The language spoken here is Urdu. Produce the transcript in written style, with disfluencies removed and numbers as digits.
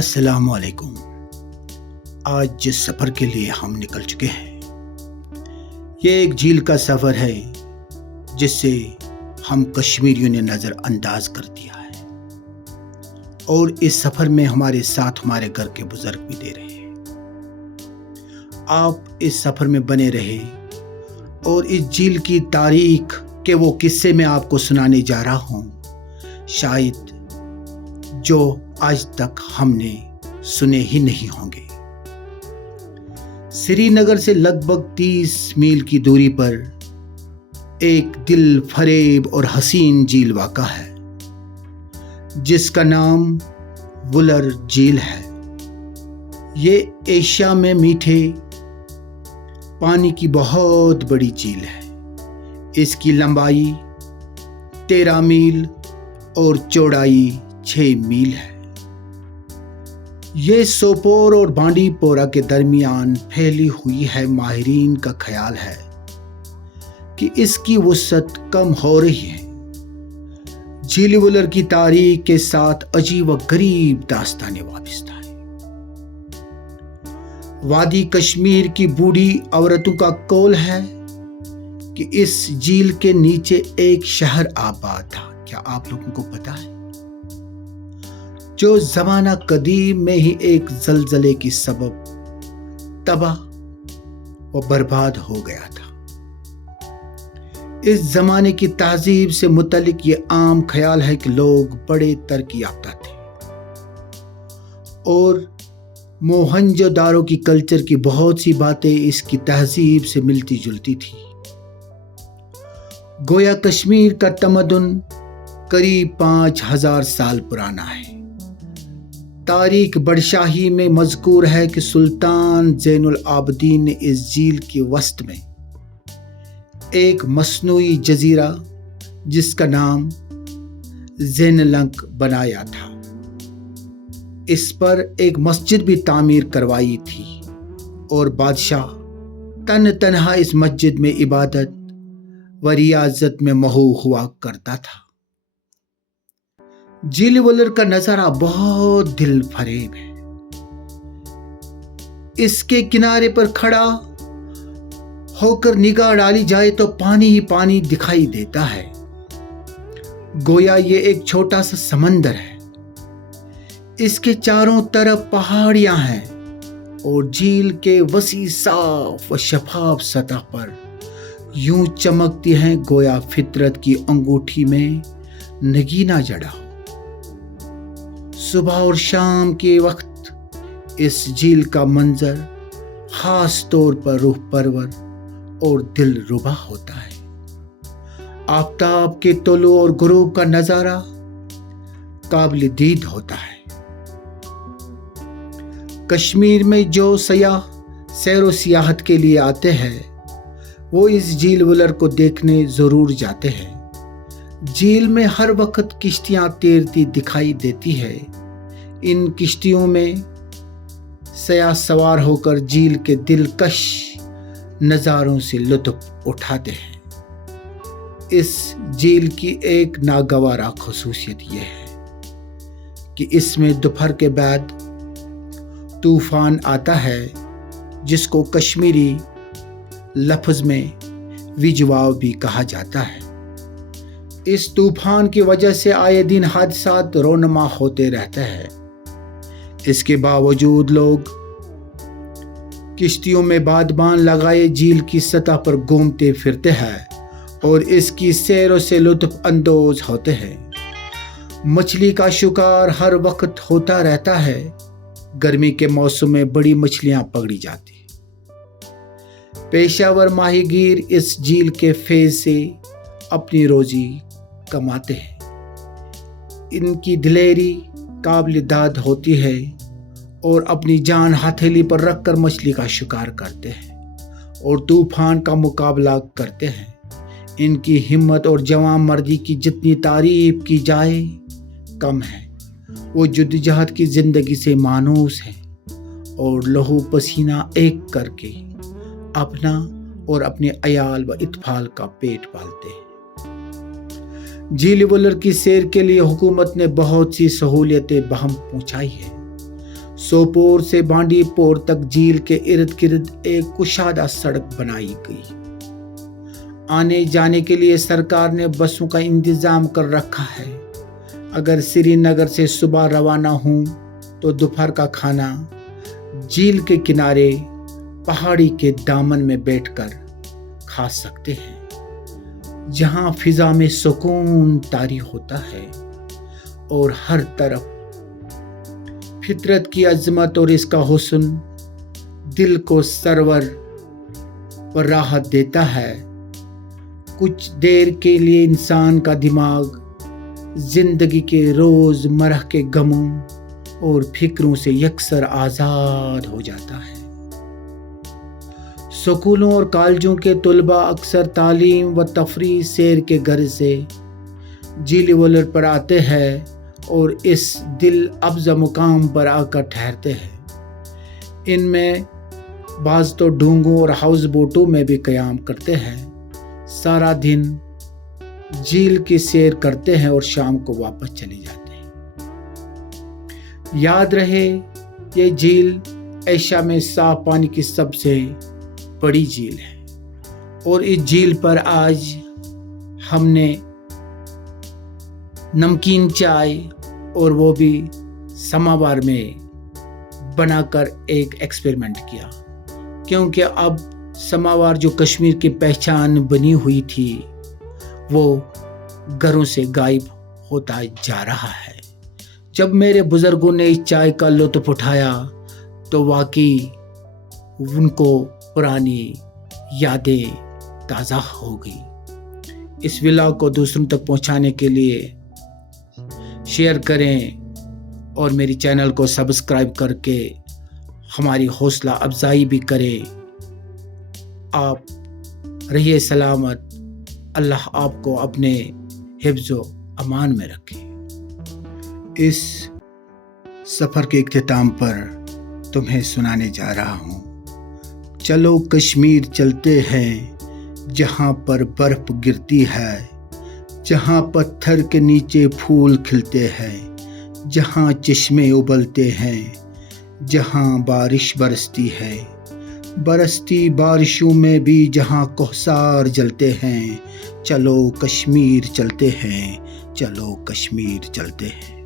السلام علیکم۔ آج جس سفر کے لیے ہم نکل چکے ہیں یہ ایک جھیل کا سفر ہے جس سے ہم کشمیریوں نے نظر انداز کر دیا ہے، اور اس سفر میں ہمارے ساتھ ہمارے گھر کے بزرگ بھی دے رہے ہیں۔ آپ اس سفر میں بنے رہے اور اس جھیل کی تاریخ کے وہ قصے میں آپ کو سنانے جا رہا ہوں، شاید جو آج تک ہم نے سنے ہی نہیں ہوں گے۔ سری نگر سے لگ بھگ 30 میل کی دوری پر ایک دل فریب اور حسین جھیل واقع ہے جس کا نام ولر جھیل ہے۔ یہ ایشیا میں میٹھے پانی کی بہت بڑی جھیل ہے۔ اس کی لمبائی 13 میل اور چوڑائی 6 میل ہے۔ یہ سوپور اور بانڈی پورہ کے درمیان پھیلی ہوئی ہے۔ ماہرین کا خیال ہے کہ اس کی وسعت کم ہو رہی ہے۔ جھیل ولر کی تاریخ کے ساتھ عجیب و غریب داستانیں وابستہ ہیں۔ وادی کشمیر کی بوڑھی عورتوں کا قول ہے کہ اس جھیل کے نیچے ایک شہر آباد تھا۔ کیا آپ لوگوں کو پتا ہے؟ جو زمانہ قدیم میں ہی ایک زلزلے کی سبب تباہ و برباد ہو گیا تھا۔ اس زمانے کی تہذیب سے متعلق یہ عام خیال ہے کہ لوگ بڑے ترقی یافتہ تھے اور موہنجو داڑو کی کلچر کی بہت سی باتیں اس کی تہذیب سے ملتی جلتی تھی۔ گویا کشمیر کا تمدن قریب 5000 سال پرانا ہے۔ تاریخ بادشاہی میں مذکور ہے کہ سلطان زین العابدین نے اس جھیل کے وسط میں ایک مصنوعی جزیرہ جس کا نام زین لنک بنایا تھا۔ اس پر ایک مسجد بھی تعمیر کروائی تھی اور بادشاہ تنہا اس مسجد میں عبادت و ریاضت میں مشغول ہوا کرتا تھا۔ جھیل ولر کا نظارہ بہت دل فریب ہے۔ اس کے کنارے پر کھڑا ہو کر نگاہ ڈالی جائے تو پانی ہی پانی دکھائی دیتا ہے، گویا یہ ایک چھوٹا سا سمندر ہے۔ اس کے چاروں طرف پہاڑیاں ہیں اور جھیل کے وسیع صاف و شفاف سطح پر یوں چمکتی ہیں گویا فطرت کی انگوٹھی میں نگینہ جڑا ہو۔ صبح اور شام کے وقت اس جھیل کا منظر خاص طور پر روح پرور اور دل ربا ہوتا ہے۔ آفتاب کے طلوع اور غروب کا نظارہ قابل دید ہوتا ہے۔ کشمیر میں جو سیاح سیر و سیاحت کے لیے آتے ہیں وہ اس جھیل ولر کو دیکھنے ضرور جاتے ہیں۔ جھیل میں ہر وقت کشتیاں تیرتی دکھائی دیتی ہے۔ ان کشتیوں میں سیاح سوار ہو کر جھیل کے دلکش نظاروں سے لطف اٹھاتے ہیں۔ اس جھیل کی ایک ناگوارہ خصوصیت یہ ہے کہ اس میں دوپہر کے بعد طوفان آتا ہے جس کو کشمیری لفظ میں وجواؤ بھی کہا جاتا ہے۔ اس طوفان کی وجہ سے آئے دن حادثات رونما ہوتے رہتے ہیں۔ اس کے باوجود لوگ کشتیوں میں بادبان لگائے جھیل کی سطح پر گھومتے پھرتے ہیں اور اس کی سیروں سے لطف اندوز ہوتے ہیں۔ مچھلی کا شکار ہر وقت ہوتا رہتا ہے۔ گرمی کے موسم میں بڑی مچھلیاں پکڑی جاتی ہیں۔ پیشہ ور ماہی گیر اس جھیل کے فیض سے اپنی روزی کماتے ہیں۔ ان کی دلیری قابل داد ہوتی ہے اور اپنی جان ہتھیلی پر رکھ کر مچھلی کا شکار کرتے ہیں اور طوفان کا مقابلہ کرتے ہیں۔ ان کی ہمت اور جوان مردی کی جتنی تعریف کی جائے کم ہے۔ وہ جدوجہد کی زندگی سے مانوس ہیں اور لہو پسینہ ایک کر کے اپنا اور اپنے عیال و اطفال کا پیٹ پالتے ہیں۔ جھیل ولر کی سیر کے لیے حکومت نے بہت سی سہولیتیں بہم پہنچائی ہیں۔ سوپور سے بانڈی پور تک جھیل کے ارد گرد ایک کشادہ سڑک بنائی گئی۔ آنے جانے کے لیے سرکار نے بسوں کا انتظام کر رکھا ہے۔ اگر سری نگر سے صبح روانہ ہوں تو دوپہر کا کھانا جھیل کے کنارے پہاڑی کے دامن میں بیٹھ کر کھا سکتے ہیں، جہاں فضا میں سکون طاری ہوتا ہے اور ہر طرف فطرت کی عظمت اور اس کا حسن دل کو سرور پر راحت دیتا ہے۔ کچھ دیر کے لیے انسان کا دماغ زندگی کے روز مرہ کے غموں اور فکروں سے یکسر آزاد ہو جاتا ہے۔ سکولوں اور کالجوں کے طلباء اکثر تعلیم و تفریح سیر کے غرض سے جھیل وولر پر آتے ہیں اور اس دل افزا مقام پر آ کر ٹھہرتے ہیں۔ ان میں بعض تو ڈونگوں اور ہاؤس بوٹوں میں بھی قیام کرتے ہیں۔ سارا دن جھیل کی سیر کرتے ہیں اور شام کو واپس چلے جاتے ہیں۔ یاد رہے، یہ جھیل ایشیا میں صاف پانی کی سب سے بڑی جھیل ہے، اور اس جھیل پر آج ہم نے نمکین چائے اور وہ بھی سماور میں بنا کر ایک ایکسپیریمنٹ کیا، کیونکہ اب سماور جو کشمیر کی پہچان بنی ہوئی تھی وہ گھروں سے غائب ہوتا جا رہا ہے۔ جب میرے بزرگوں نے اس چائے کا لطف اٹھایا تو واقعی ان کو پرانی یادیں تازہ ہو گئی۔ اس ولاگ کو دوسروں تک پہنچانے کے لیے شیئر کریں اور میری چینل کو سبسکرائب کر کے ہماری حوصلہ افزائی بھی کریں۔ آپ رہیے سلامت، اللہ آپ کو اپنے حفظ و امان میں رکھے۔ اس سفر کے اختتام پر تمہیں سنانے جا رہا ہوں، چلو کشمیر چلتے ہیں، جہاں پر برف گرتی ہے، جہاں پتھر کے نیچے پھول کھلتے ہیں، جہاں چشمے ابلتے ہیں، جہاں بارش برستی ہے، برستی بارشوں میں بھی جہاں کوہسار جلتے ہیں۔ چلو کشمیر چلتے ہیں، چلو کشمیر چلتے ہیں۔